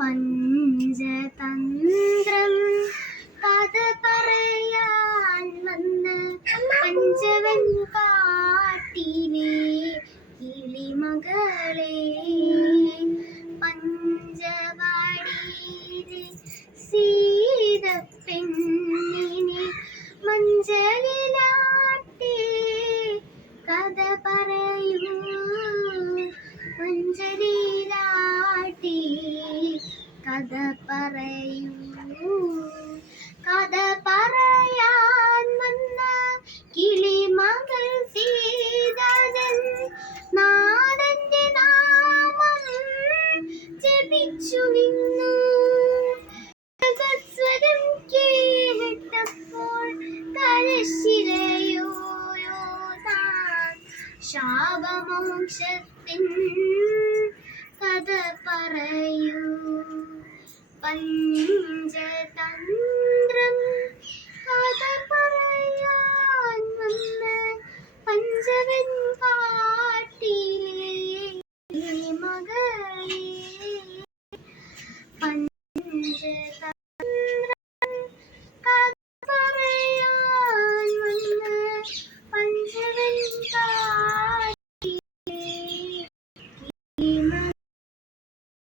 പഞ്ചതന്ത്രം കഥ പറയാൻ വന്ന പഞ്ചവൻ കാട്ടിലെ കിളിമകളെ, പഞ്ചവാടിയിലെ സീതപ്പെണ്ണിനെ മഞ്ചലിലാട്ടി കഥ പറയൂ, മഞ്ചലിലാട്ടി കഥ പറയൂ. കഥ പറയാൻ വന്ന കിളിമകൾ സീതൻ നാഥന്റെ നാമം ജപിച്ചു നിന്നു. സ്വരം കേട്ടപ്പോൾ കരശിലയോ ശാപമോക്ഷത്തിൻ കഥ പറയൂ. പഞ്ചതന്ത്രം കഥ പറയാൻ വന്ന പഞ്ചവൻ കാട്ടിലെ കിളിമകളെ,